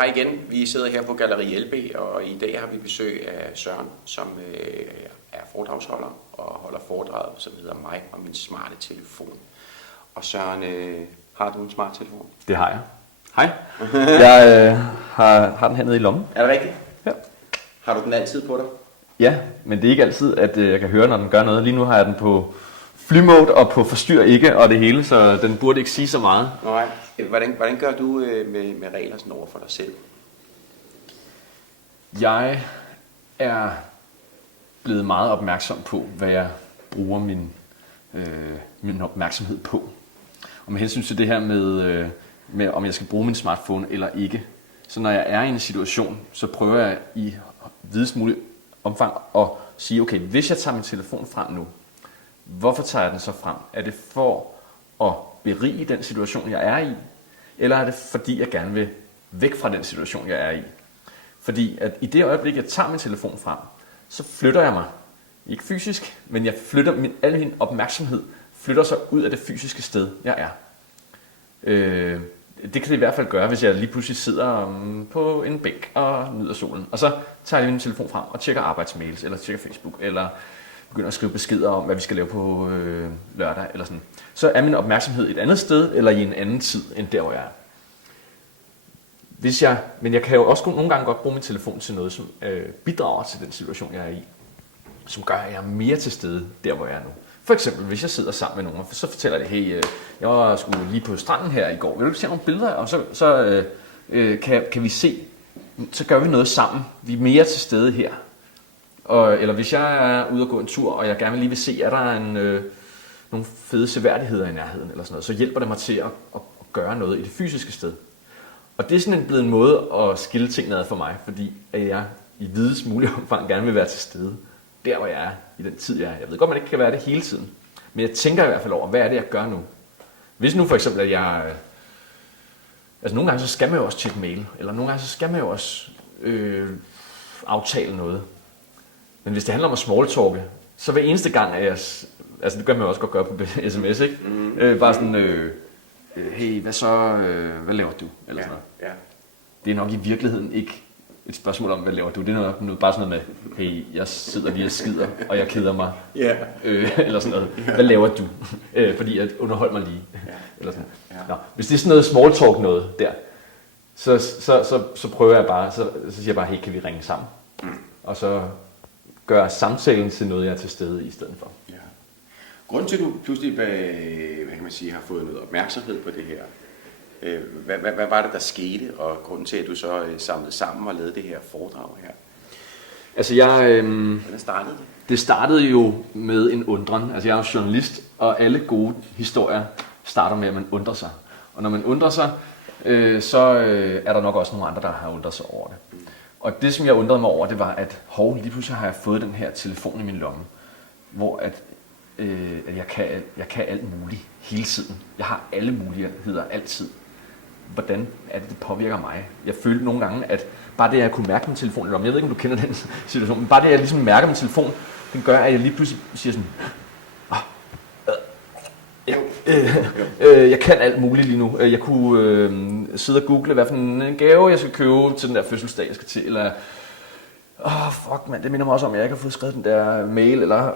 Hej igen. Vi sidder her på Galleri LB, og i dag har vi besøg af Søren, som er foredragsholder og holder foredraget, som hedder Mig og min smarte telefon. Og Søren, har du en smart telefon? Det har jeg. Hej. Jeg har den her nede i lommen. Er det rigtigt? Ja. Har du den altid på dig? Ja, men det er ikke altid, at jeg kan høre, når den gør noget. Lige nu har jeg den på flymode og på forstyr ikke og det hele, så den burde ikke sige så meget. Nej. Hvordan gør du med regler sådan over for dig selv? Jeg er blevet meget opmærksom på, hvad jeg bruger min opmærksomhed på. Og med hensyn til det her med om jeg skal bruge min smartphone eller ikke. Så når jeg er i en situation, så prøver jeg i videst muligt omfang at sige, okay, hvis jeg tager min telefon frem nu, hvorfor tager jeg den så frem? Er det for at berige den situation, jeg er i? Eller er det fordi, jeg gerne vil væk fra den situation, jeg er i? Fordi at i det øjeblik, jeg tager min telefon frem, så flytter jeg mig. Ikke fysisk, men jeg flytter al min opmærksomhed flytter sig ud af det fysiske sted, jeg er. Det kan det i hvert fald gøre, hvis jeg lige pludselig sidder på en bænk og nyder solen. Og så tager jeg min telefon frem og tjekker arbejdsmails, eller tjekker Facebook, eller begynder at skrive beskeder om, hvad vi skal lave på lørdag, eller sådan. Så er min opmærksomhed et andet sted, eller i en anden tid, end der, hvor jeg er. Men jeg kan jo også nogle gange godt bruge min telefon til noget, som bidrager til den situation, jeg er i. Som gør, at jeg er mere til stede der, hvor jeg er nu. For eksempel, hvis jeg sidder sammen med nogen, så fortæller jeg, hey, jeg var sgu lige på stranden her i går. Vil du se nogle billeder? Og så kan vi se, så gør vi noget sammen. Vi er mere til stede her. Eller hvis jeg er ude og gå en tur, og jeg gerne lige vil se, er der nogle fede seværdigheder i nærheden, eller sådan noget, så hjælper det mig til at gøre noget i det fysiske sted. Og det er sådan blevet en måde at skille tingene ad for mig, fordi at jeg i videst mulig omfang gerne vil være til stede. Der, hvor jeg er, i den tid, jeg er. Jeg ved godt, man ikke kan være det hele tiden. Men jeg tænker i hvert fald over, hvad er det, jeg gør nu? Hvis nu for eksempel, at jeg... Altså nogle gange, så skal man jo også tjekke mail. Eller nogle gange, så skal man jo også aftale noget. Men hvis det handler om at smalltalke, så hver eneste gang, at jeg... Altså det gør man jo også godt gøre på sms, ikke? Bare sådan... hey, hvad så? Hvad laver du? Eller sådan noget. Ja. Det er nok i virkeligheden ikke et spørgsmål om, hvad laver du? Det er nok bare sådan noget med, hey, jeg sidder lige og skider, og jeg keder mig. Eller sådan noget. Hvad laver du? Fordi at underhold mig lige. Eller sådan. Nå, hvis det er sådan noget small talk noget der, så prøver jeg bare, så siger jeg bare, hey, kan vi ringe sammen? Og så gør samtalen til noget, jeg er til stede i stedet for. Ja. Grunden til, at du pludselig hvad kan man sige, har fået noget opmærksomhed på det her, hvad var det, der skete, og grunden til, at du så samlede sammen og lavede det her foredrag her? Altså hvordan startede det? Det startede jo med en undren. Altså jeg er jo journalist, og alle gode historier starter med, at man undrer sig. Og når man undrer sig, så er der nok også nogle andre, der har undret sig over det. Og det, som jeg undrede mig over, det var, at lige pludselig har jeg fået den her telefon i min lomme, hvor at jeg kan alt muligt hele tiden. Jeg har alle muligheder altid. Hvordan er det påvirker mig? Jeg følte nogle gange, at bare det, at jeg kunne mærke min telefon i lommen, jeg ved ikke, om du kender den situation, men bare det, at jeg ligesom mærker min telefon, den gør, at jeg lige pludselig siger sådan, jeg kan alt muligt lige nu. Jeg kunne sidde og google, hvad for en gave jeg skal købe til den der fødselsdag, jeg skal til, eller fuck mand, det minder mig også om, at jeg ikke har fået skrevet den der mail, eller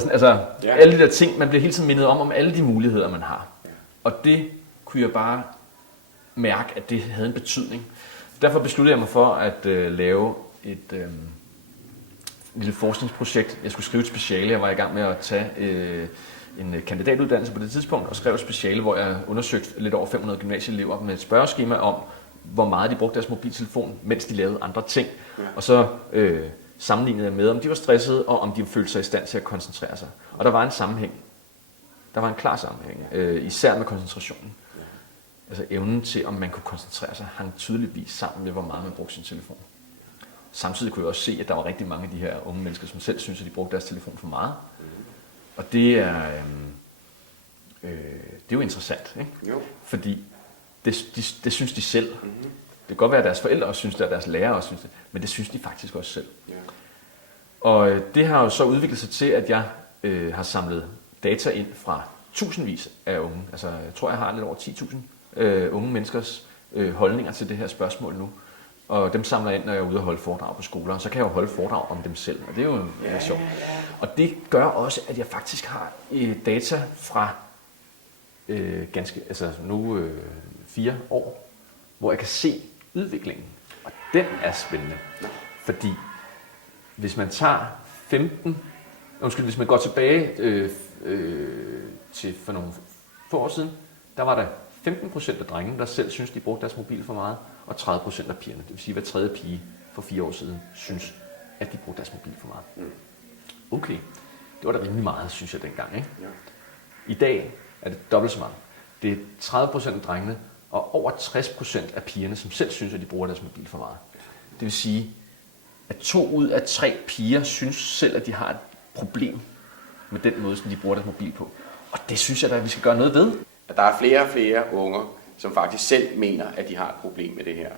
sådan, altså alle de der ting, man bliver hele tiden mindet om alle de muligheder, man har. Og det kunne jeg bare mærke, at det havde en betydning. Derfor besluttede jeg mig for at lave et lille forskningsprojekt. Jeg skulle skrive et speciale. Jeg var i gang med at tage en kandidatuddannelse på det tidspunkt, og skrev et speciale, hvor jeg undersøgte lidt over 500 gymnasieelever med et spørgeskema om, hvor meget de brugte deres mobiltelefon, mens de lavede andre ting. Og så sammenlignede jeg med, om de var stressede, og om de følte sig i stand til at koncentrere sig. Og der var en sammenhæng. Der var en klar sammenhæng, især med koncentrationen. Altså evnen til, om man kunne koncentrere sig, hang tydeligvis sammen med, hvor meget man brugte sin telefon. Samtidig kunne jeg også se, at der var rigtig mange af de her unge mennesker, som selv synes, at de brugte deres telefon for meget. Og det er jo interessant, ikke? Jo. Fordi det synes de selv. Det kan godt være, at deres forældre også synes det, og deres lærere også synes det, men det synes de faktisk også selv. Ja. Og det har jo så udviklet sig til, at jeg har samlet data ind fra tusindvis af unge. Altså jeg tror, jeg har lidt over 10.000 unge menneskers holdninger til det her spørgsmål nu. og dem samler jeg ind, når jeg er ude og holde foredrag på skoler. Så kan jeg jo holde foredrag om dem selv, og det er jo sjovt. Og det gør også, at jeg faktisk har data fra nu 4 år, hvor jeg kan se udviklingen. Og den er spændende, fordi hvis man tager hvis man går tilbage til for nogle få år siden, der var der 15% af drengene, der selv synes, de brugte deres mobil for meget, og 30% af pigerne. Det vil sige, at hver tredje pige for 4 år siden synes, at de brugte deres mobil for meget. Okay, det var da rimelig meget, synes jeg dengang. Ikke? Ja. I dag er det dobbelt så meget. Det er 30% af drengene, og over 60% af pigerne, som selv synes, at de bruger deres mobil for meget. Det vil sige, at 2 ud af 3 piger synes selv, at de har et problem med den måde, som de bruger deres mobil på. Og det synes jeg da, at vi skal gøre noget ved. At der er flere og flere unger, som faktisk selv mener, at de har et problem med det her.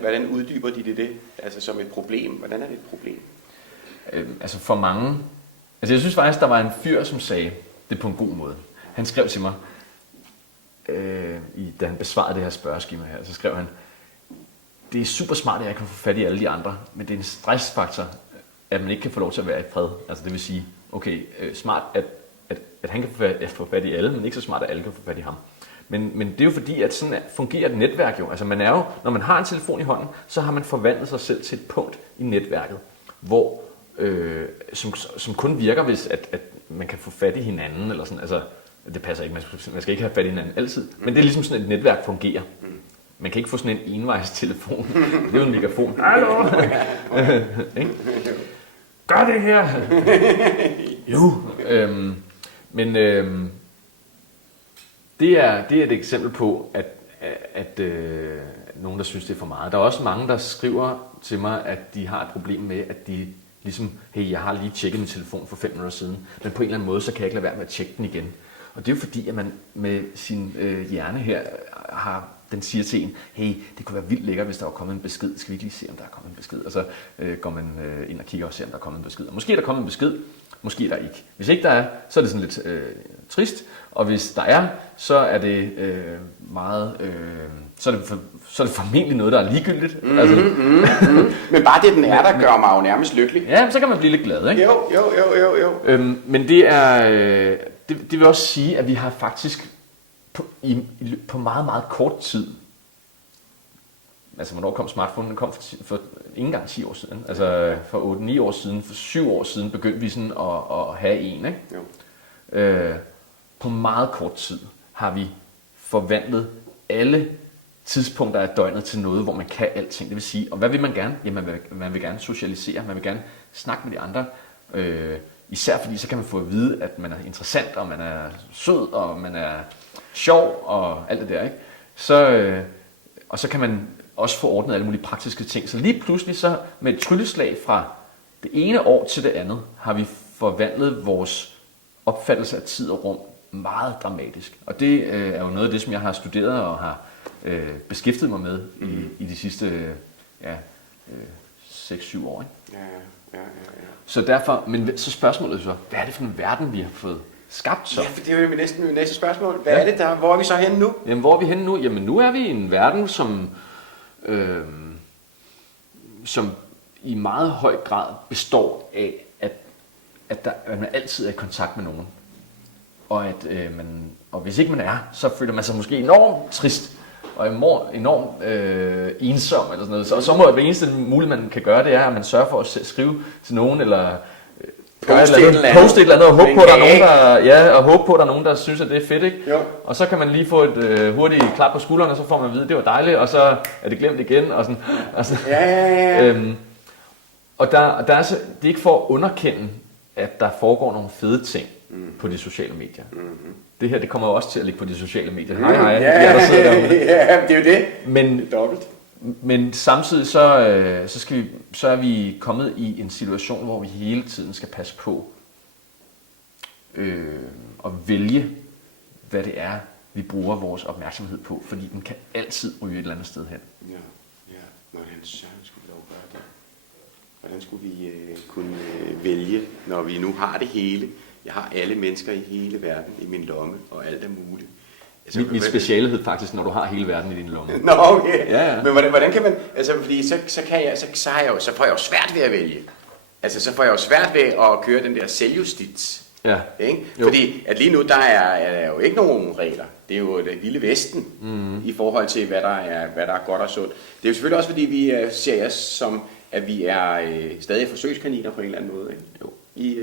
Hvordan uddyber de det? Altså som et problem. Hvordan er det et problem? Altså for mange. Altså jeg synes faktisk, der var en fyr, som sagde det på en god måde. Han skrev til mig, da han besvarede det her spørgeskema her, så skrev han, det er super smart, at jeg kan få fat i alle de andre, men det er en stressfaktor, at man ikke kan få lov til at være i fred. Altså det vil sige, okay, smart, at han kan få fat i alle, men ikke så smart, at alle kan få fat i ham. Men det er jo fordi, at sådan fungerer et netværk jo. Altså man er jo, når man har en telefon i hånden, så har man forvandlet sig selv til et punkt i netværket, hvor, som kun virker, hvis at man kan få fat i hinanden, eller sådan. Altså, det passer ikke, man skal ikke have fat i hinanden altid. Men det er ligesom sådan, et netværk fungerer. Man kan ikke få sådan en envejs telefon. Det er jo en megafon. Hallo! Gør det her! Jo! Det er et eksempel på, at nogen, der synes, det er for meget. Der er også mange, der skriver til mig, at de har et problem med, at de ligesom, hey, jeg har lige tjekket min telefon for 5 minutter siden, men på en eller anden måde, så kan jeg ikke lade være med at tjekke den igen. Og det er jo fordi, at man med sin hjerne her den siger til en, hey, det kunne være vildt lækkert, hvis der var kommet en besked. Skal vi ikke lige se, om der er kommet en besked? Og så går man ind og kigger og ser, om der er kommet en besked. Og måske er der kommet en besked, måske er der ikke. Hvis ikke der er, så er det sådan lidt trist. Og hvis der er, så er det så er det formentlig noget, der er ligegyldigt. Men bare det, den er, der gør mig jo nærmest lykkelig. Ja, så kan man blive lidt glad, ikke? Jo. Men det er... Det vil også sige, at vi har faktisk på meget, meget kort tid, altså hvornår kom smartphone? Den kom for ikke engang 10 år siden. Altså for 8-9 år siden, for 7 år siden begyndte vi sådan at have en. Ikke? Jo. På meget kort tid har vi forvandlet alle tidspunkter af døgnet til noget, hvor man kan alting. Det vil sige, og hvad vil man gerne? Jamen man vil gerne socialisere, man vil gerne snakke med de andre. Især fordi så kan man få at vide, at man er interessant, og man er sød, og man er sjov, og alt det der, ikke? Og så kan man også få ordnet alle mulige praktiske ting. Så lige pludselig så med et trylleslag fra det ene år til det andet, har vi forvandlet vores opfattelse af tid og rum meget dramatisk. Og det er jo noget af det, som jeg har studeret og har beskæftiget mig med i de sidste 6-7 år, ikke? Ja. Så derfor, men så spørgsmålet så, hvad er det for en verden, vi har fået skabt så? Ja, for det er jo mit næste spørgsmål. Hvad er det der? Hvor er vi så henne nu? Jamen, hvor er vi henne nu? Jamen, nu er vi i en verden, som i meget høj grad består af, at man altid er i kontakt med nogen. Og hvis ikke man er, så føler man sig måske enormt trist og enormt ensom eller sådan noget. Så må det eneste muligt, man kan gøre, det er, at man sørger for at skrive til nogen, eller poste et eller andet, og håbe på, at der er nogen, der synes, at det er fedt, ikke? Jo. Og så kan man lige få et hurtigt klap på skuldrene, og så får man at vide, at det var dejligt, og så er det glemt igen, og sådan. Altså, og der er så, det er ikke for at underkende, at der foregår nogle fede ting på de sociale medier. Mm-hmm. Det her, det kommer jo også til at ligge på de sociale medier. Hej, det er jo det. Men dobbelt. Men samtidig så er vi kommet i en situation, hvor vi hele tiden skal passe på at vælge, hvad det er, vi bruger vores opmærksomhed på, fordi den kan altid ryge et eller andet sted hen. Ja. Hvordan søren skulle vi dog gøre det? Hvordan skulle vi kunne vælge, når vi nu har det hele? Jeg har alle mennesker i hele verden i min lomme, og alt er muligt. Altså, Mit speciale hed faktisk, når du har hele verden i din lomme. Nå, okay. Ja. Men hvordan kan man, altså fordi så får jeg jo svært ved at vælge. Altså så får jeg jo svært ved at køre den der selvjustits. Ja. Ikke? Fordi at lige nu, der er jo ikke nogen regler. Det er jo det vilde vesten i forhold til, hvad der er godt og sundt. Det er jo selvfølgelig også, fordi vi ser os som, at vi er stadig forsøgskaniner på en eller anden måde. Ikke? Jo. I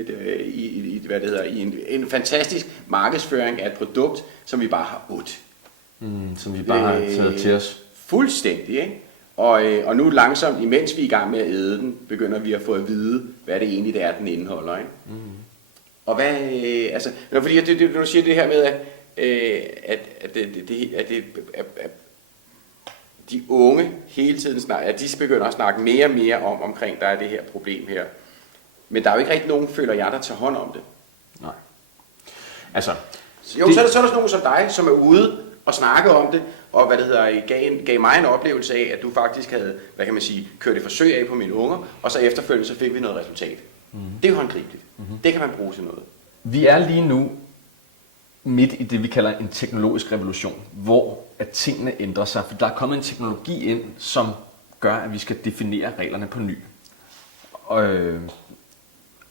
en fantastisk markedsføring af et produkt, som vi bare har Som vi bare har taget til os. Fuldstændig, ikke? Og nu langsomt, imens vi er i gang med at æde den, begynder vi at få at vide, hvad det egentlig er, den indeholder, ikke? Og hvad, altså, fordi du siger det her med, at de unge hele tiden at de begynder at snakke mere og mere omkring, der er det her problem her. Men der er jo ikke rigtig nogen, føler jeg, der tager hånd om det. Nej. Altså... Jo, så er der sådan nogen som dig, som er ude og snakke om det, og gav mig en oplevelse af, at du faktisk havde, kørt et forsøg af på mine unger, og så efterfølgende så fik vi noget resultat. Det er jo håndgribeligt. Det kan man bruge til noget. Vi er lige nu midt i det, vi kalder en teknologisk revolution, hvor at tingene ændrer sig. For der er kommet en teknologi ind, som gør, at vi skal definere reglerne på ny.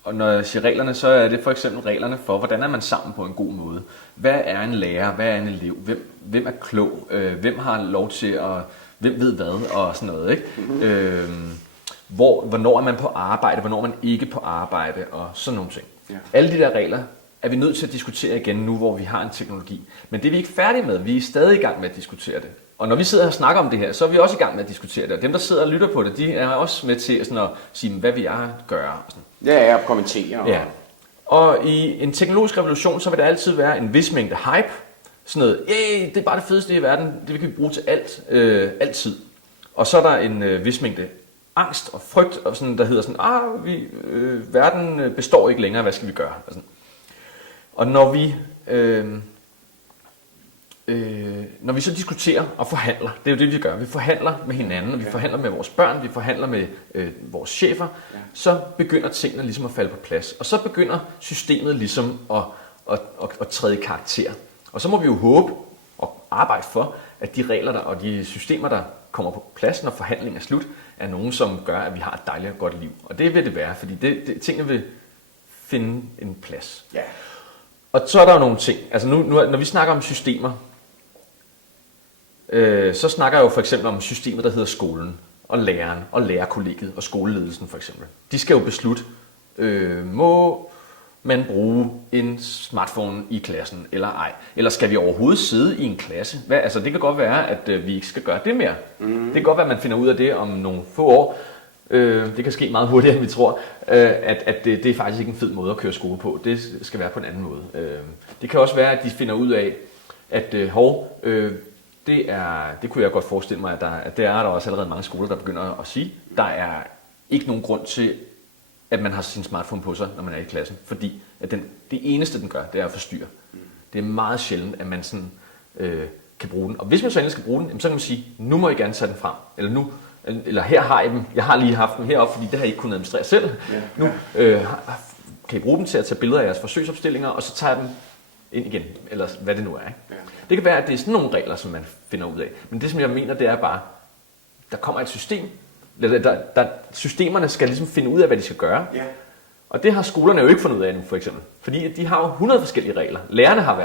Og når jeg siger reglerne, så er det for eksempel reglerne for, hvordan er man sammen på en god måde. Hvad er en lærer? Hvad er en elev? Hvem er klog? Hvem har lov til at... Hvem ved hvad? Og sådan noget, ikke? Hvornår er man på arbejde? Hvornår er man ikke på arbejde? Og sådan nogle ting. Ja. Alle de der regler er vi nødt til at diskutere igen nu, hvor vi har en teknologi. Men det er vi ikke færdige med. Vi er stadig i gang med at diskutere det. Og når vi sidder og snakker om det her, så er vi også i gang med at diskutere det. Og dem, der sidder og lytter på det, de er også med til sådan at sige, hvad vi er gøre. Og sådan. Ja, og kommentere. Ja. Og i en teknologisk revolution, så vil der altid være en vis mængde hype. Sådan noget, det er bare det fedeste i verden. Det kan vi bruge til alt, altid. Og så er der en vis mængde angst og frygt, og sådan, der hedder sådan, verden består ikke længere, hvad skal vi gøre? Og når vi så diskuterer og forhandler, det er jo det, vi gør. Vi forhandler med hinanden, og vi forhandler med vores børn, vi forhandler med vores chefer, så begynder tingene ligesom at falde på plads. Og så begynder systemet ligesom at træde i karakter. Og så må vi jo håbe og arbejde for, at de regler og de systemer, der kommer på plads, når forhandlingen er slut, er nogen, som gør, at vi har et dejligt og godt liv. Og det vil det være, fordi tingene vil finde en plads. Ja. Og så er der jo nogle ting. Altså nu, når vi snakker om systemer, så snakker jeg jo for eksempel om systemet, der hedder skolen, og læreren, og lærerkollegiet, og skoleledelsen for eksempel. De skal jo beslutte, må man bruge en smartphone i klassen, eller ej? Eller skal vi overhovedet sidde i en klasse? Det kan godt være, at vi ikke skal gøre det mere. Det kan godt være, at man finder ud af det om nogle få år. Det kan ske meget hurtigere, end vi tror, at det er faktisk ikke en fed måde at køre skole på. Det skal være på en anden måde. Det kan også være, at de finder ud af, at det kunne jeg godt forestille mig, at der er der også allerede mange skoler, der begynder at sige, der er ikke nogen grund til, at man har sin smartphone på sig, når man er i klassen. Fordi at det eneste, den gør, det er at forstyrre. Det er meget sjældent, at man sådan, kan bruge den. Og hvis man så endelig skal bruge den, så kan man sige, nu må I gerne tage den frem. Eller her har I dem. Jeg har lige haft dem heroppe, fordi det har I ikke kunnet administrere selv. Ja. Nu kan I bruge dem til at tage billeder af jeres forsøgsopstillinger, og så tager jeg dem ind igen, eller hvad det nu er. Ikke? Ja. Det kan være, at det er sådan nogle regler, som man finder ud af. Men det, som jeg mener, det er bare, der kommer et system. Systemerne skal ligesom finde ud af, hvad de skal gøre. Ja. Og det har skolerne jo ikke fundet ud af nu, for eksempel. Fordi de har jo 100 forskellige regler. Lærerne har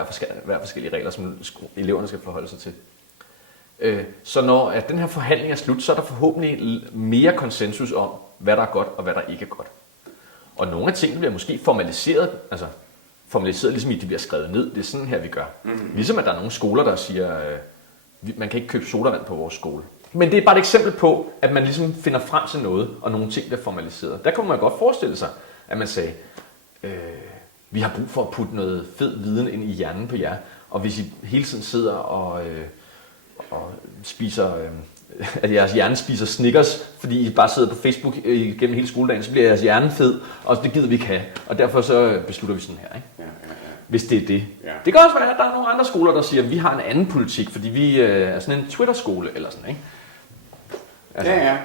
hver forskellige regler, som eleverne skal forholde sig til. Så når at den her forhandling er slut, så er der forhåbentlig mere konsensus om, hvad der er godt og hvad der ikke er godt. Og nogle af tingene bliver måske formaliseret, ligesom i, de bliver skrevet ned. Det er sådan her, vi gør. Ligesom at der er nogle skoler, der siger, man kan ikke købe sodavand på vores skole. Men det er bare et eksempel på, at man ligesom finder frem til noget, og nogle ting bliver formaliseret. Der kunne man godt forestille sig, at man sagde, vi har brug for at putte noget fed viden ind i hjernen på jer, og hvis I hele tiden sidder og spiser, at jeres hjerne spiser Snickers, fordi I bare sidder på Facebook gennem hele skoledagen, så bliver jeres hjerne fed, og det gider vi ikke have. Og derfor så beslutter vi sådan her, ikke? Ja. Hvis det er det. Ja. Det kan også være, at der er nogle andre skoler, der siger, at vi har en anden politik, fordi vi er sådan en Twitter-skole, eller sådan, ikke? Ja.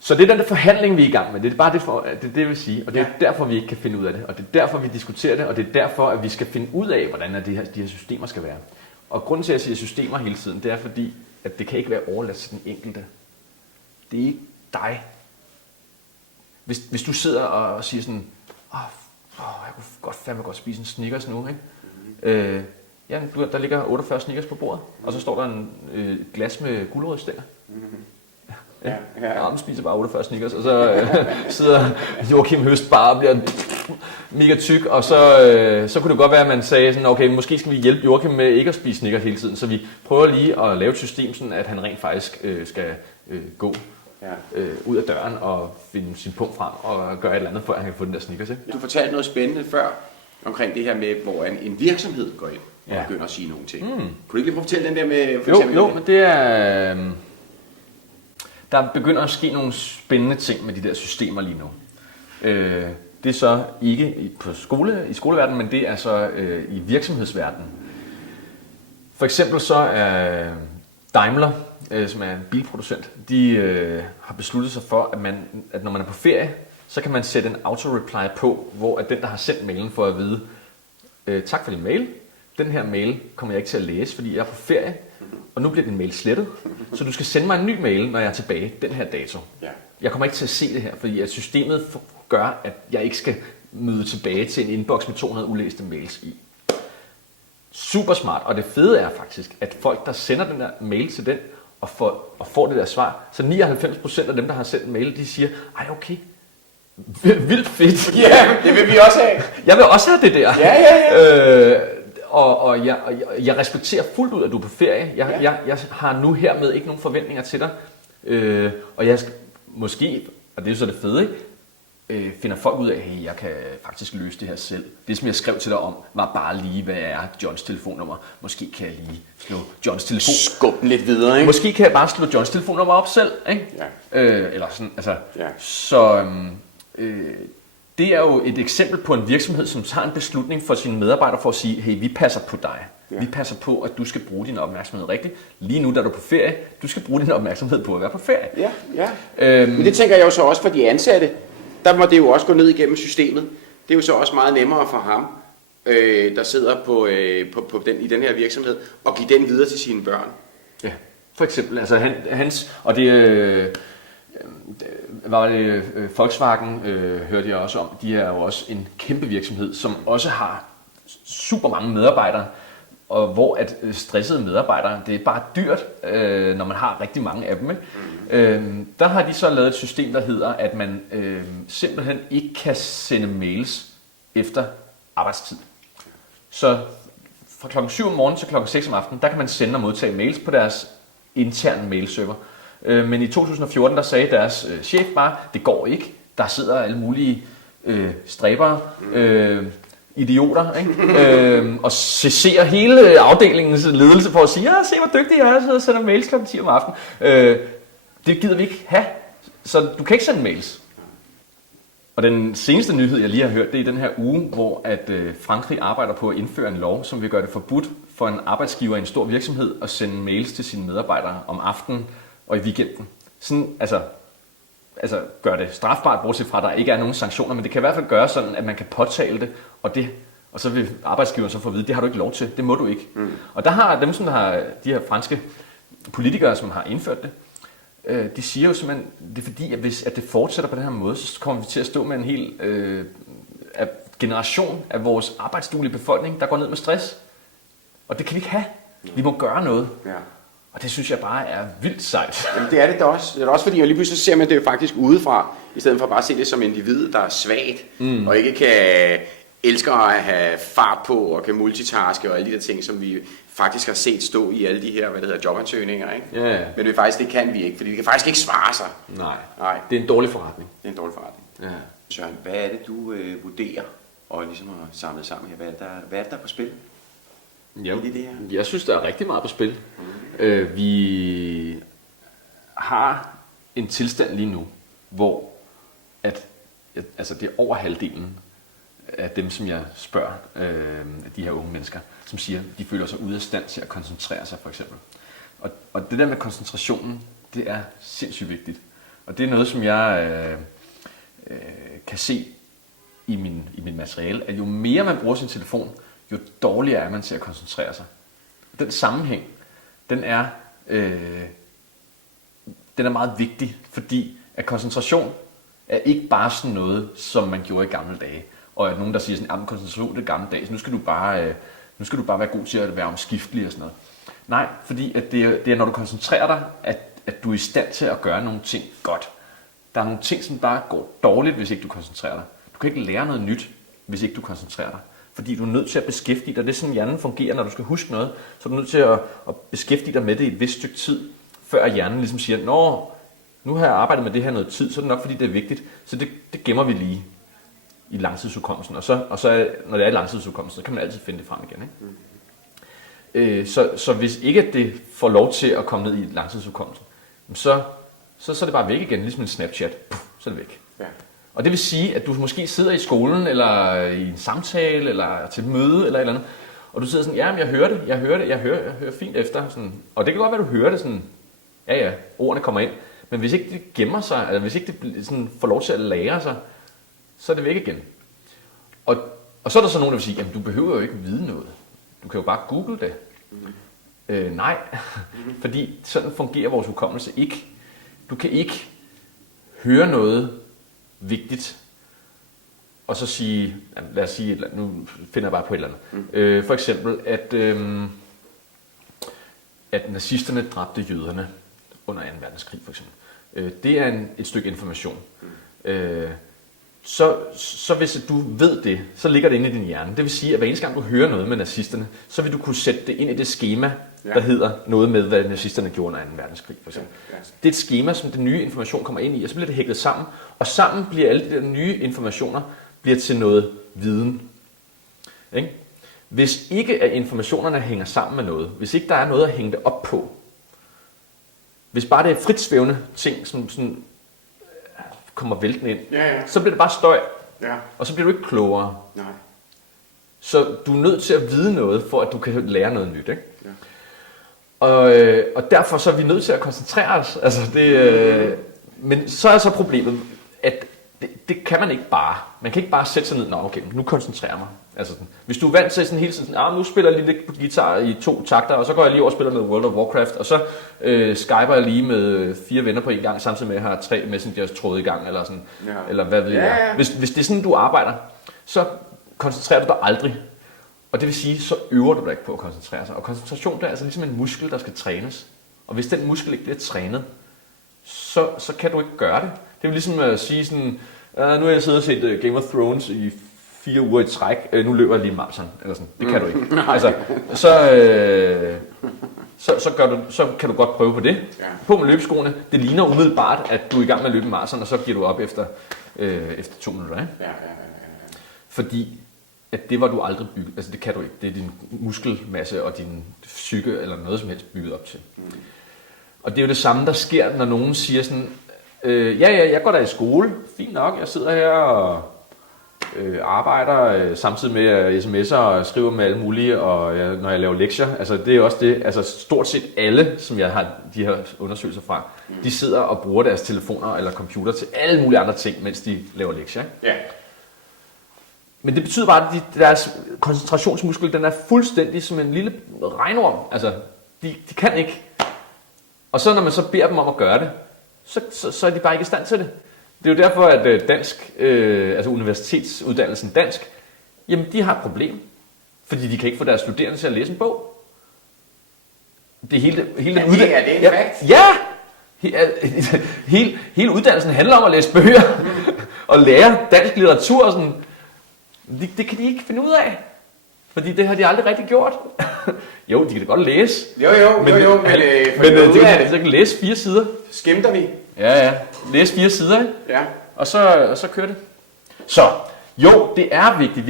Så det er den der forhandling, vi er i gang med. Det er bare det vil sige. Og det er derfor, vi ikke kan finde ud af det. Og det er derfor, vi diskuterer det. Og det er derfor, at vi skal finde ud af, hvordan de her systemer skal være. Og grunden til, at jeg siger systemer hele tiden, det er fordi, at det kan ikke være overladt til den enkelte. Det er ikke dig. Hvis du sidder og siger sådan, jeg kunne fandme godt spise en Snickers nu, ikke? Ja, der ligger 48 Snickers på bordet, og så står der en glas med gulerødstænger. Armen spiser bare 48 Snickers, og så sidder Joachim Høst bare og bliver mega tyk, og så kunne det godt være, at man sagde sådan, okay, måske skal vi hjælpe Joachim med ikke at spise Snickers hele tiden, så vi prøver lige at lave et system, sådan at han rent faktisk skal gå ud af døren og finde sin punkt frem og gøre et eller andet, for at han kan få den der Snickers, ikke? Du fortalte noget spændende før omkring det her med, hvor en virksomhed går ind og begynder at sige nogle ting. Kunne du ikke lige prøve at fortælle den der med... For eksempel, men det er... Der begynder at ske nogle spændende ting med de der systemer lige nu. Det er så ikke i skoleverdenen, men det er så i virksomhedsverdenen. For eksempel så er Daimler, som er en bilproducent, de har besluttet sig for, at når man er på ferie, så kan man sætte en auto-reply på, hvor at den, der har sendt mailen, får at vide, tak for din mail, den her mail kommer jeg ikke til at læse, fordi jeg er på ferie, og nu bliver din mail slettet, så du skal sende mig en ny mail, når jeg er tilbage den her dato. Jeg kommer ikke til at se det her, fordi at systemet gør, at jeg ikke skal møde tilbage til en inbox med 200 ulæste mails i. Super smart, og det fede er faktisk, at folk, der sender den der mail til den, og får det der svar, så 99% af dem, der har sendt en mail, de siger, ej okay, vildt fedt. Ja, det vil vi også have. Jeg vil også have det der. Ja. Og jeg respekterer fuldt ud, at du er på ferie. Jeg har nu hermed ikke nogen forventninger til dig. Og jeg skal måske, og det er jo så det fede, ikke? Finder folk ud af, hey, jeg kan faktisk løse det her selv. Det, som jeg skrev til dig om, var bare lige, hvad er Johns telefonnummer. Måske kan jeg lige slå Johns telefon. Skub den lidt videre, ikke? Måske kan jeg bare slå Johns telefonnummer op selv, ikke? Ja. Eller sådan, altså. Ja. Så det er jo et eksempel på en virksomhed, som tager en beslutning for sine medarbejdere for at sige, hey, vi passer på dig. Ja. Vi passer på, at du skal bruge din opmærksomhed rigtigt. Lige nu, da du er på ferie, du skal bruge din opmærksomhed på at være på ferie. Ja. Men det tænker jeg jo så også for de ansatte. Der må det jo også gå ned igennem systemet. Det er jo så også meget nemmere for ham, der sidder i den her virksomhed, og give den videre til sine børn. Ja, for eksempel. Altså og det var det Volkswagen, hørte jeg også om. De er jo også en kæmpe virksomhed, som også har super mange medarbejdere, og hvor at stressede medarbejdere, det er bare dyrt, når man har rigtig mange af dem. Ikke? Der har de så lavet et system, der hedder, at man simpelthen ikke kan sende mails efter arbejdstid. Så fra klokken 7 om morgenen til klokken 6 om aftenen, der kan man sende og modtage mails på deres interne mailserver. Men i 2014, der sagde deres chef bare, det går ikke. Der sidder alle mulige stræbere, idioter, ikke? Og ser hele afdelingens ledelse for at sige, ja, se hvor dygtig jeg er, så sender mails klokken 10 om aftenen. Det gider vi ikke have, så du kan ikke sende mails. Og den seneste nyhed, jeg lige har hørt, det er i den her uge, hvor at Frankrig arbejder på at indføre en lov, som vil gøre det forbudt for en arbejdsgiver i en stor virksomhed at sende mails til sine medarbejdere om aftenen og i weekenden. Sådan, altså gør det strafbart, bortset fra, at der ikke er nogen sanktioner, men det kan i hvert fald gøre sådan, at man kan påtale det, og så vil arbejdsgiveren så få at vide, det har du ikke lov til, det må du ikke. Og der har dem, som har de her franske politikere, som har indført det, de siger jo simpelthen, det er fordi, at hvis at det fortsætter på den her måde, så kommer vi til at stå med en hel generation af vores arbejdsduelige befolkning, der går ned med stress. Og det kan vi ikke have. Vi må gøre noget. Ja. Og det synes jeg bare er vildt sejt. Jamen det er det da også. Det er også fordi, at lige pludselig ser man det jo faktisk udefra, i stedet for bare at se det som individ, der er svagt, og ikke kan elsker at have fart på og kan multitaske og alle de der ting, som vi faktisk har set stå i alle de her, jobansøgninger, ikke? Yeah. Men det kan vi ikke, fordi det kan faktisk ikke svare sig. Nej. Det er en dårlig forretning. Det er en dårlig forretning. Ja. Søren, hvad er det, du vurderer og ligesom har samlet sammen her? Hvad er det, der er på spil? Jamen, jeg synes, der er rigtig meget på spil. Vi har en tilstand lige nu, hvor det er over halvdelen af dem, som jeg spørger, af de her unge mennesker, som siger, de føler sig ude af stand til at koncentrere sig, for eksempel. Og det der med koncentrationen, det er sindssygt vigtigt. Og det er noget, som jeg kan se i min materiale, at jo mere man bruger sin telefon, jo dårligere er man til at koncentrere sig. den sammenhæng, den er meget vigtig, fordi at koncentration er ikke bare sådan noget, som man gjorde i gamle dage. Og at nogen, der siger sådan, at koncentration det er gamle dage, så nu skal du bare være god til at være omskiftelig og sådan noget. Nej, fordi at det er, når du koncentrerer dig, at du er i stand til at gøre nogle ting godt. Der er nogle ting, som bare går dårligt, hvis ikke du koncentrerer dig. Du kan ikke lære noget nyt, hvis ikke du koncentrerer dig. Fordi du er nødt til at beskæftige dig. Det er sådan, hjernen fungerer, når du skal huske noget. Så er du nødt til at beskæftige dig med det i et vist stykke tid, før hjernen ligesom siger, nå, nu har jeg arbejdet med det her noget tid, så er det nok, fordi det er vigtigt. Så det gemmer vi lige i langtidsudkommelsen. Og så når det er i langtidsudkommelsen, så kan man altid finde det frem igen. Ikke? Så hvis ikke det får lov til at komme ned i langtidsudkommelsen, så er det bare væk igen, ligesom en Snapchat. Puff, så er det væk. Ja. Og det vil sige, at du måske sidder i skolen, eller i en samtale, eller til et møde, eller et eller andet, og du sidder sådan, jamen jeg hører fint efter. Sådan. Og det kan godt være, du hører det sådan, ja, ordene kommer ind. Men hvis ikke det gemmer sig, eller hvis ikke det sådan får lov til at lære sig, så er det væk igen. Og så er der så nogen, der vil sige, jamen du behøver jo ikke vide noget. Du kan jo bare google det. Nej, fordi sådan fungerer vores hukommelse ikke. Du kan ikke høre noget vigtigt, og så sige, lad os sige, nu finder jeg bare på et eller andet. For eksempel, at nazisterne dræbte jøderne under 2. verdenskrig, for eksempel. Det er et stykke information. Så hvis du ved det, så ligger det inde i din hjerne. Det vil sige, at hver eneste gang du hører noget med nazisterne, så vil du kunne sætte det ind i det skema, der hedder noget med, hvad nazisterne gjorde under 2. verdenskrig, for eksempel. Det er et skema, som den nye information kommer ind i, og så bliver det hæklet sammen, og sammen bliver alle de der nye informationer bliver til noget viden. Ikke? Hvis ikke at informationerne hænger sammen med noget, hvis ikke der er noget at hænge det op på, hvis bare det er fritsvævende ting, som sådan kommer væltende ind, så bliver det bare støj, og så bliver du ikke klogere. Nej. Så du er nødt til at vide noget, for at du kan lære noget nyt. Ikke? Ja. Og derfor så er vi nødt til at koncentrere os. Altså men så er så problemet, at det kan man ikke bare. Man kan ikke bare sætte sig ned, nå okay, nu koncentrerer jeg mig. Altså, hvis du er vant til sådan hele tiden, nu spiller jeg lige lidt på guitar i 2 takter, og så går jeg lige over og spiller med World of Warcraft, og så skyper jeg lige med 4 venner på en gang, samtidig med at jeg har 3 messengers tråde i gang, eller sådan, eller hvad ved jeg. Hvis det er sådan, du arbejder, så koncentrerer du dig aldrig. Og det vil sige, så øver du dig ikke på at koncentrere sig. Og koncentration er altså ligesom en muskel, der skal trænes. Og hvis den muskel ikke bliver trænet, så kan du ikke gøre det. Det er ligesom at sige sådan, nu har jeg siddet og set Game of Thrones i 4 uger i træk, nu løber jeg lige maraton, eller sådan. Det kan du ikke. Altså, så kan du godt prøve på det. På med løbeskoene, det ligner umiddelbart, at du er i gang med at løbe maraton, og så giver du op efter 2 minutter. Ikke? Fordi at det var du aldrig bygget, altså det kan du ikke. Det er din muskelmasse og din psyke eller noget som helst bygget op til. Og det er jo det samme, der sker, når nogen siger sådan, jeg går da i skole, fint nok, jeg sidder her og arbejder samtidig med at sms'er og skriver med alle mulige, og når jeg laver lektier, altså det er også det, altså stort set alle, som jeg har de her undersøgelser fra, de sidder og bruger deres telefoner eller computer til alle mulige andre ting, mens de laver lektier. Ja. Men det betyder bare, at deres koncentrationsmuskel, den er fuldstændig som en lille regnorm. Altså, de kan ikke. Og så når man så beder dem om at gøre det, så er de bare ikke i stand til det. Det er jo derfor, at dansk, altså universitetsuddannelsen dansk, jamen de har et problem. Fordi de kan ikke få deres studerende til at læse en bog. Det er hele den uddannelsen. Hele uddannelsen handler om at læse bøger og lære dansk litteratur og sådan. Det kan de ikke finde ud af. Fordi det har de aldrig rigtig gjort. Jo, de kan da godt læse. Men de kan læse 4 sider. Skæmter vi. Ja. Læse 4 sider, ikke? Ja. Og så kører det. Så, jo, det er vigtigt.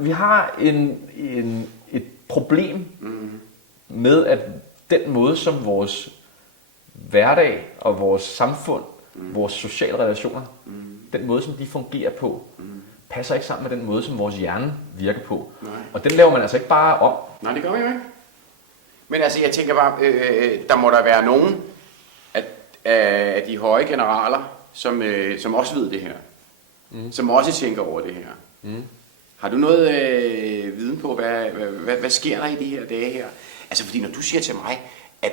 Vi har et problem med, at den måde, som vores hverdag og vores samfund, vores sociale relationer, den måde, som de fungerer på, passer ikke sammen med den måde, som vores hjerne virker på. Nej. Og den laver man altså ikke bare om. Nej, det gør man jo ikke. Men altså, jeg tænker bare, der må der være nogen af de høje generaler, som også ved det her. Som også tænker over det her. Har du noget viden på, hvad sker der i de her dage her? Altså, fordi når du siger til mig, at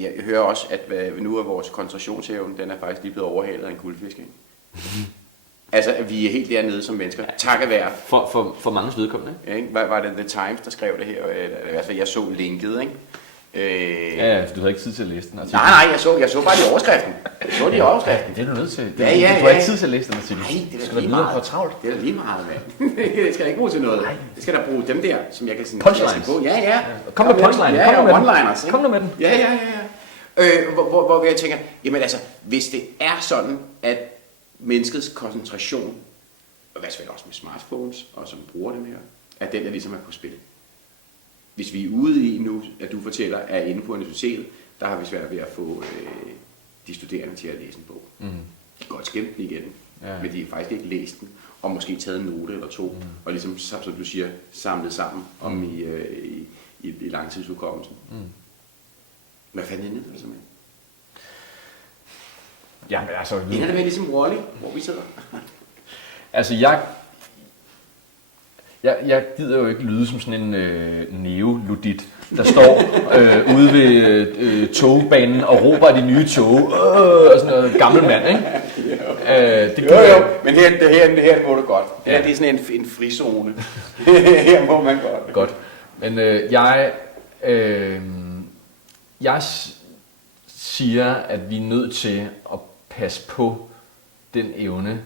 jeg hører også, at nu er vores koncentrationsevne, den er faktisk lige blevet overhalet af en guldfisk, ikke? Altså, at vi er helt dernede som mennesker. Takket være. For manges vedkommende, ikke? Ikke? Var det The Times, der skrev det her? I hvert fald, jeg så linket, ikke? Ja, for du havde ikke tid til at læse den artikel. Nej, jeg så bare de overskriften. Jeg så de overskriften. Det er du nødt til. Ja. Du har ikke tid til at læse den artikel. Nej, det er skal da lige meget. travlt. Det er da lige meget, mand. Det skal da ikke bruge til noget. Det skal da bruge dem der, som jeg kan sådan... Punchlines. Ja. Kom med punchline. Ja, one-liners. Kom nu med den. Ja. Hvor jeg tænker, jamen altså, hvis det er sådan, at menneskets koncentration, og hvad selvfølgelig også med smartphones, og som bruger dem her, at den der ligesom er på spil. Hvis vi er ude i nu, at du fortæller, er inde på universitetet, der har vi svært ved at få de studerende til at læse en bog. De kan godt skæmme den igen, men de har faktisk ikke læst den, og måske taget en note eller to, og ligesom, som du siger, samlet sammen om i langtidsudkommelsen. Hvad fanden ender det simpelthen? Jamen altså... Ender det med ligesom Wall-E, hvor vi sidder? Altså, jeg gider jo ikke lyde som sådan en neoludit, der står ude ved togbanen og råber af de nye tog, og sådan noget gammel mand, ikke? Jo, men her må du godt. Det er sådan en frizone. Her må man godt. Godt. Men jeg siger, at vi er nødt til at passe på den evne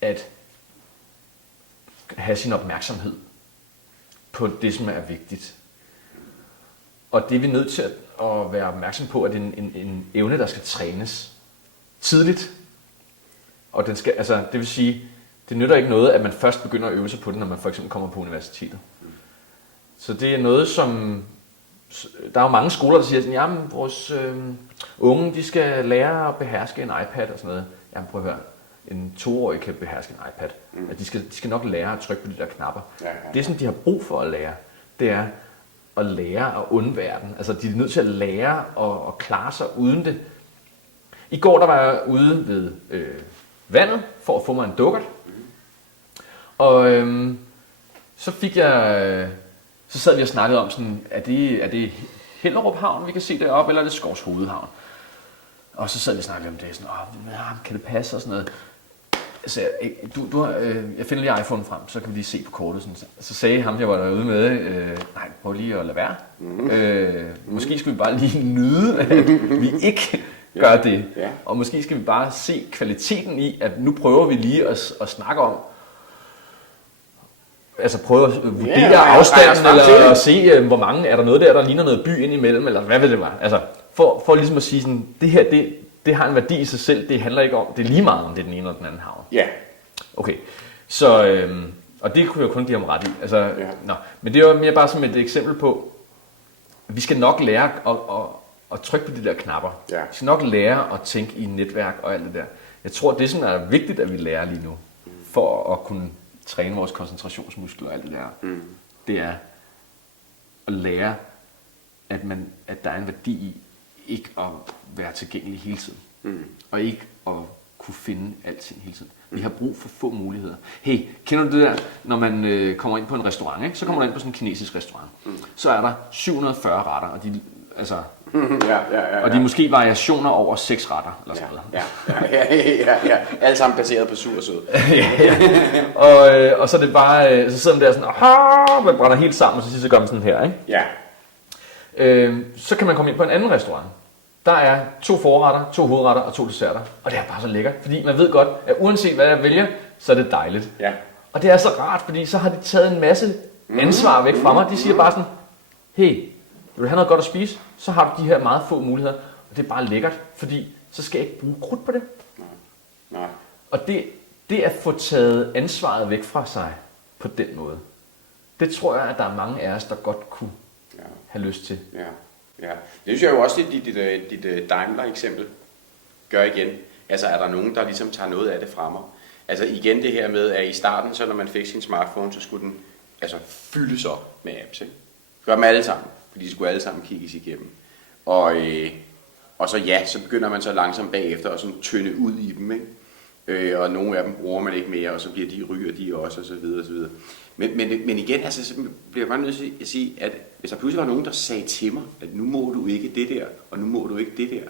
at have sin opmærksomhed på det, som er vigtigt. Og det er vi nødt til at være opmærksom på, at det er en evne, der skal trænes tidligt. Og den skal, altså, det vil sige, det nytter ikke noget, at man først begynder at øve sig på det, når man for eksempel kommer på universitetet. Så det er noget, som... Der er jo mange skoler, der siger sådan, jamen, vores unge, de skal lære at beherske en iPad og sådan noget. Jamen, prøv at høre. En 2-årig kan beherske en iPad. At de skal nok lære at trykke på de der knapper. Det, som de har brug for at lære, det er at lære at undvære den. Altså, de er nødt til at lære at klare sig uden det. I går, der var jeg ude ved vandet for at få mig en dukkert. Og så fik jeg... Så sad vi og snakkede om sådan, er det Hellerup Havn, vi kan se deroppe, eller er det Skovshoved Havn? Og så sad vi og snakkede om det, sådan, kan det passe og sådan noget. Så jeg finder lige iPhone frem, så kan vi lige se på kortet. Sådan. Så sagde ham, jeg var derude med, nej, prøv lige at lade være. Måske skal vi bare lige nyde, at vi ikke gør det. Og måske skal vi bare se kvaliteten i, at nu prøver vi lige at snakke om, altså prøve at vurdere afstanden, eller at se, hvor mange, er der noget der ligner noget by indimellem, eller hvad vil det være? Altså, for ligesom at sige sådan, det her, det har en værdi i sig selv, det handler ikke om, det er lige meget om det er den ene eller den anden havn. Ja. Okay, så, og det kunne jeg kun give ham ret i. Altså, men det er jo mere bare som et eksempel på, vi skal nok lære at trykke på de der knapper. Vi skal nok lære at tænke i netværk og alt det der. Jeg tror, det som er vigtigt, at vi lærer lige nu, for at kunne træne vores koncentrationsmuskler og alt det der, det er at lære, at der er en værdi i ikke at være tilgængelig hele tiden. Og ikke at kunne finde alting hele tiden. Vi har brug for få muligheder. Hey, kender du det der, når man kommer ind på en restaurant, ikke? Så kommer du ind på sådan en kinesisk restaurant. Så er der 740 retter, og de altså og de er måske variationer over 6 retter eller sådan noget. Ja. Alt sammen baseret på sur og sød. Og så er det bare, så sidder man der sådan, man brænder helt sammen, og så gør man sådan her, ikke? Ja. Så kan man komme ind på en anden restaurant. Der er 2 forretter, 2 hovedretter og 2 desserter. Og det er bare så lækkert, fordi man ved godt, at uanset hvad jeg vælger, så er det dejligt. Ja. Og det er så rart, fordi så har de taget en masse ansvar væk fra mig. De siger bare sådan, hey, vil du have noget godt at spise, så har du de her meget få muligheder. Og det er bare lækkert, fordi så skal jeg ikke bruge krudt på det. Nej. Og det at få taget ansvaret væk fra sig på den måde, det tror jeg, at der er mange af os, der godt kunne have lyst til. Ja. Det synes jeg jo også, dit Daimler-eksempel gør igen. Altså er der nogen, der ligesom tager noget af det fra mig. Altså igen det her med, at i starten, så når man fik sin smartphone, så skulle den altså fyldes op med apps. Ikke? Gør dem alle sammen, fordi de skulle alle sammen kigges igennem. Og så så begynder man så langsomt bagefter at sådan tynde ud i dem. Ikke? og nogle af dem bruger man ikke mere, og så bliver ryger de også, og så videre, og så videre. Men igen, altså, så bliver jeg bare nødt til at sige, at hvis der pludselig var nogen, der sagde til mig, at nu må du ikke det der, og nu må du ikke det der,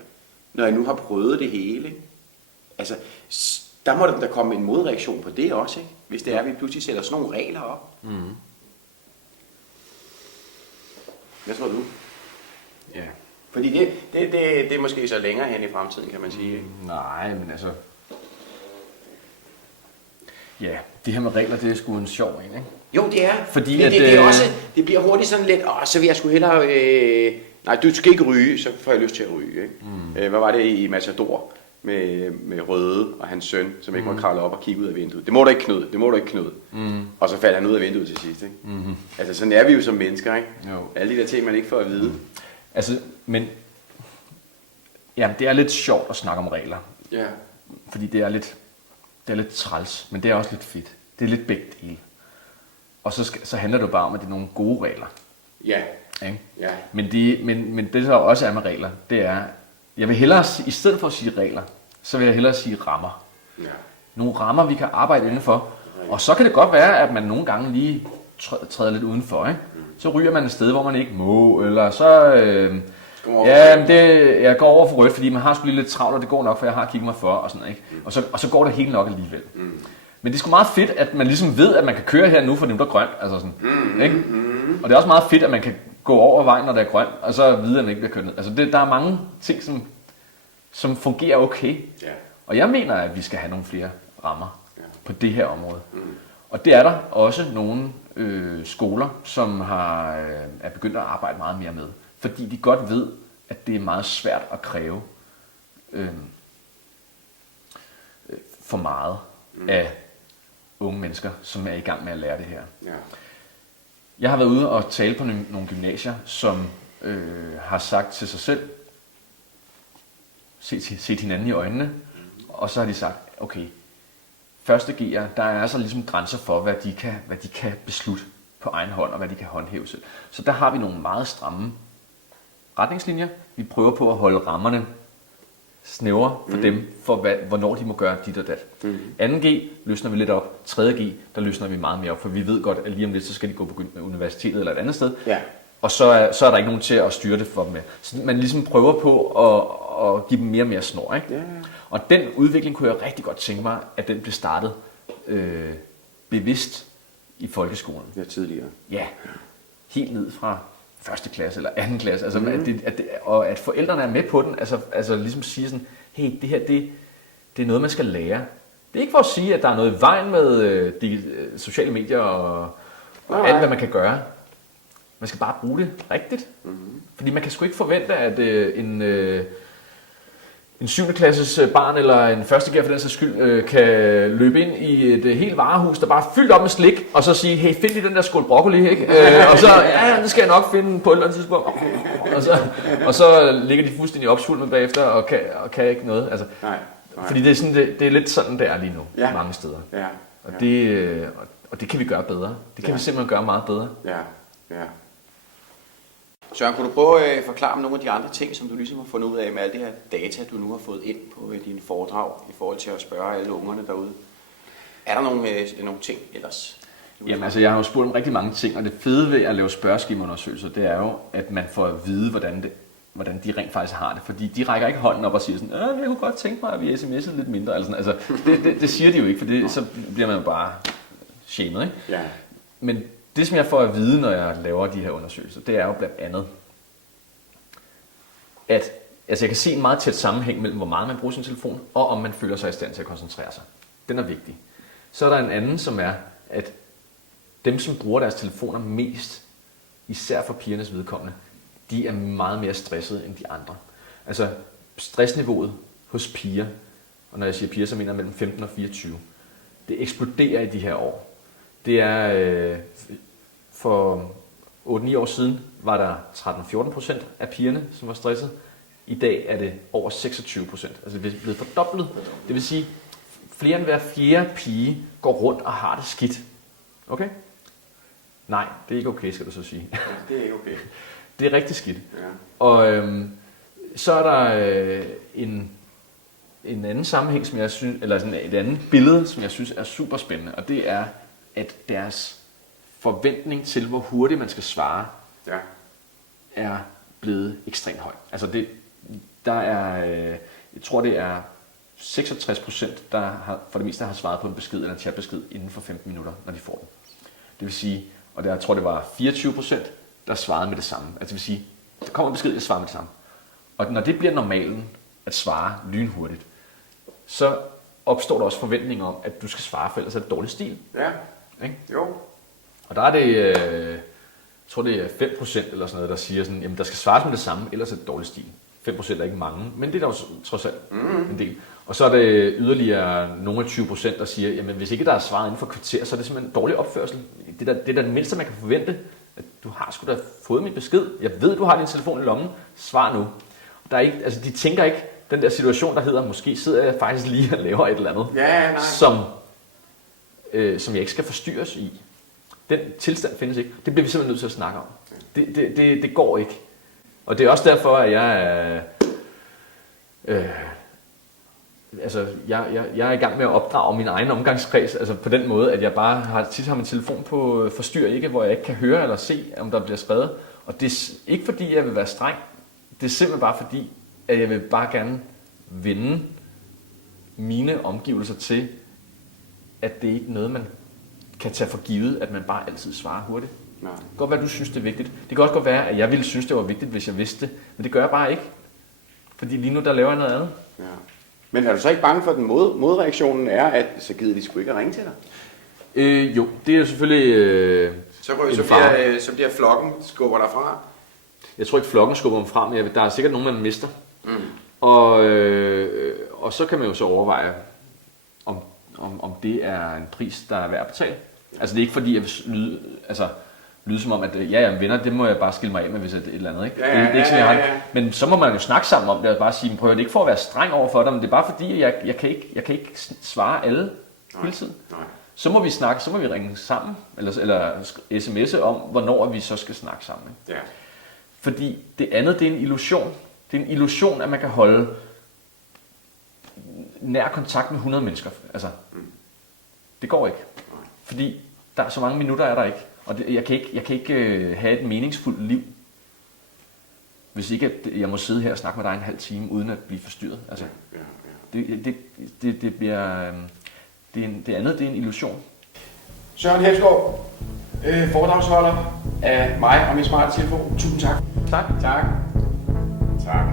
når jeg nu har prøvet det hele, altså, der må der komme en modreaktion på det også, ikke? Hvis det er, at vi pludselig sætter sådan nogle regler op. Mm. Hvad tror du? Ja. Fordi det er måske så længere hen i fremtiden, kan man sige. Ikke? Nej, men altså... Ja, det her med regler, det er sgu en sjov en, ikke? Jo, det er. Fordi det er også, det bliver hurtigt sådan lidt, så vil jeg sgu hellere... nej, du skal ikke ryge, så får jeg lyst til at ryge, ikke? Mm. Hvad var det i Matador med Røde og hans søn, som ikke må kravle op og kigge ud af vinduet? Det må du ikke, Knud. Det må du ikke, Knud. Mm. Og så faldt han ud af vinduet til sidst, ikke? Mm. Altså, sådan er vi jo som mennesker, ikke? Jo. Alle de der ting, man ikke får at vide. Mm. Altså, men... Ja, det er lidt sjovt at snakke om regler. Ja. Fordi det er lidt træls, men det er også lidt fedt. Det er lidt begge dele. Og så handler det bare om, at det er nogle gode regler. Ja. Ikke? Ja. Men det, der også er med regler, det er, jeg vil hellere, i stedet for at sige regler, så vil jeg hellere sige rammer. Ja. Nogle rammer, vi kan arbejde indenfor. Og så kan det godt være, at man nogle gange lige træder lidt udenfor. Ikke? Så ryger man et sted, hvor man ikke må, eller så... jeg går over for rødt, fordi man har sgu lige lidt travlt, og det går nok, for jeg har kigget mig for, og sådan, ikke? Og så går det helt nok alligevel. Mm. Men det er sgu meget fedt, at man ligesom ved, at man kan køre her nu, for det er grønt, altså sådan, ikke? Og det er også meget fedt, at man kan gå over vejen, når det er grønt, og så vide, at man ikke bliver kørt ned. Altså der er mange ting, som fungerer okay. Yeah. Og jeg mener, at vi skal have nogle flere rammer på det her område. Mm. Og det er der også nogle skoler, som er begyndt at arbejde meget mere med. Fordi de godt ved, at det er meget svært at kræve for meget af unge mennesker, som er i gang med at lære det her. Ja. Jeg har været ude og tale på nogle gymnasier, som har sagt til sig selv, set hinanden i øjnene, og så har de sagt, okay, første G'er, der er altså ligesom grænser for, hvad de kan beslutte på egen hånd, og hvad de kan håndhæve selv. Så der har vi nogle meget stramme retningslinjer. Vi prøver på at holde rammerne snævre for dem, for hvornår de må gøre dit og dat. 2G løsner vi lidt op. 3G, der løsner vi meget mere op, for vi ved godt, at lige om lidt, så skal de gå på universitetet eller et andet sted. Ja. Og så er der ikke nogen til at styre det for dem med. Så man ligesom prøver på at give dem mere og mere snor. Ikke? Ja. Og den udvikling kunne jeg rigtig godt tænke mig, at den blev startet bevidst i folkeskolen. Ja, tidligere. Ja, helt ned fra 1. klasse eller 2. klasse, altså og at forældrene er med på den, altså ligesom siger sådan, hey, det her, det er noget, man skal lære. Det er ikke for at sige, at der er noget i vejen med de sociale medier og alt, hvad man kan gøre. Man skal bare bruge det rigtigt. Mm-hmm. Fordi man kan sgu ikke forvente, at en 7. klasses barn eller en 1. G'er for den sags skyld kan løbe ind i et helt varehus, der bare er fyldt op med slik, og så sige, hey, find lige den der skål broccoli, ikke? Og så, ja, det skal jeg nok finde på et eller andet tidspunkt. Og så ligger de fuldstændig opsvulmet bagefter og kan ikke noget. Altså, nej. Fordi det er, sådan, det er lidt sådan, det er lige nu, mange steder. Ja. Og det kan vi gøre bedre. Det kan vi simpelthen gøre meget bedre. Ja. Søren, kunne du prøve at forklare om nogle af de andre ting, som du ligesom har fundet ud af med alle det her data, du nu har fået ind på dine foredrag, i forhold til at spørge alle ungerne derude? Er der nogle ting ellers? Jamen altså, jeg har jo spurgt om rigtig mange ting, og det fede ved at lave spørgeskemaundersøgelser, det er jo, at man får at vide, hvordan de rent faktisk har det. Fordi de rækker ikke hånden op og siger sådan, jeg kunne godt tænke mig, at vi sms'ede lidt mindre. Eller sådan. Altså, det siger de jo ikke, for så bliver man jo bare shamed, ikke? Ja. Men det, som jeg får at vide, når jeg laver de her undersøgelser, det er jo blandt andet, at jeg kan se en meget tæt sammenhæng mellem, hvor meget man bruger sin telefon, og om man føler sig i stand til at koncentrere sig. Den er vigtig. Så er der en anden, som er, at dem, som bruger deres telefoner mest, især for pigernes vedkommende, de er meget mere stressede end de andre. Altså stressniveauet hos piger, og når jeg siger piger, så mener jeg mellem 15 og 24, det eksploderer i de her år. Det er for 8-9 år siden var der 13-14% af pigerne, som var stresset. I dag er det over 26%. Altså det er blevet fordoblet. Det vil sige, flere end hver fjerde pige går rundt og har det skidt. Okay? Nej, det er ikke okay, skal du så sige. Ja, det er ikke okay. Det er rigtig skidt. Ja. Og så er der en anden sammenhæng, som jeg synes, eller sådan et andet billede, som jeg synes er super spændende, og det er, at deres forventning til, hvor hurtigt man skal svare, er blevet ekstremt høj. Altså der er, jeg tror det er 66%, der har, for det meste har svaret på en besked eller en chatbesked inden for 15 minutter, når de får den. Det vil sige, og der tror det var 24%, der svarede med det samme. Altså det vil sige, der kommer en besked, jeg svarer med det samme. Og når det bliver normalen at svare lynhurtigt, så opstår der også forventninger om, at du skal svare, for ellers er det dårlig stil. Ja. Ikke? Jo. Og der er det, jeg tror det er 5% eller sådan noget, der siger sådan, jamen der skal svares med det samme, ellers er det dårlig stil. 5% er ikke mange, men det er der også trods alt en del. Og så er det yderligere nogle af 20%, der siger, jamen hvis ikke der er svaret inden for kvarter, så er det simpelthen en dårlig opførsel. Det er da det mindste, man kan forvente, at du har sgu da fået min besked. Jeg ved, du har din telefon i lommen. Svar nu. Der er ikke, altså de tænker ikke den der situation, der hedder, måske sidder jeg faktisk lige og laver et eller andet, som jeg ikke skal forstyrres i. Den tilstand findes ikke. Det bliver vi simpelthen nødt til at snakke om. Det går ikke. Og det er også derfor, at jeg er i gang med at opdrage min egen omgangskreds, altså på den måde, at jeg bare tit har min telefon på forstyr ikke, hvor jeg ikke kan høre eller se, om der bliver skrevet. Og det er ikke fordi, jeg vil være streng. Det er simpelthen bare fordi, at jeg vil bare gerne vende mine omgivelser til, at det ikke er noget, man kan tage for givet, at man bare altid svarer hurtigt. Nej. Det kan godt være, at du synes, det er vigtigt. Det kan også godt være, at jeg ville synes, det var vigtigt, hvis jeg vidste det. Men det gør jeg bare ikke. Fordi lige nu, der laver jeg noget andet. Ja. Men er du så ikke bange for, at den modreaktionen er, at så gider de sgu ikke at ringe til dig? Jo, det er jo selvfølgelig så bliver flokken skubber derfra. Jeg tror ikke, flokken skubber mig fra, men der er sikkert nogen, man mister. Mm. Og så kan man jo så overveje, om det er en pris, der er værd at betale. Altså det er ikke fordi, jeg vil lyde som om, at venner, det må jeg bare skille mig af med, hvis det er et eller andet. Ikke? Det er ikke sådan, jeg har. Men så må man jo snakke sammen om det, og bare sige, prøv det ikke for at være streng over for dig, men det er bare fordi, jeg kan ikke svare alle hele tiden. Nej. Så må vi snakke, så må vi ringe sammen, eller sms'e om, hvornår vi så skal snakke sammen. Ikke? Ja. Fordi det andet, det er en illusion. Det er en illusion, at man kan holde nær kontakt med 100 mennesker. Altså, det går ikke. Fordi der er så mange minutter, er der ikke. Og jeg kan ikke have et meningsfuldt liv, hvis ikke at jeg må sidde her og snakke med dig en halv time, uden at blive forstyrret. Altså, det bliver... Det andet, det er en illusion. Søren Hepsgaard, foredragsholder af mig og min smarte telefon. Tusind tak. Tak. Tak.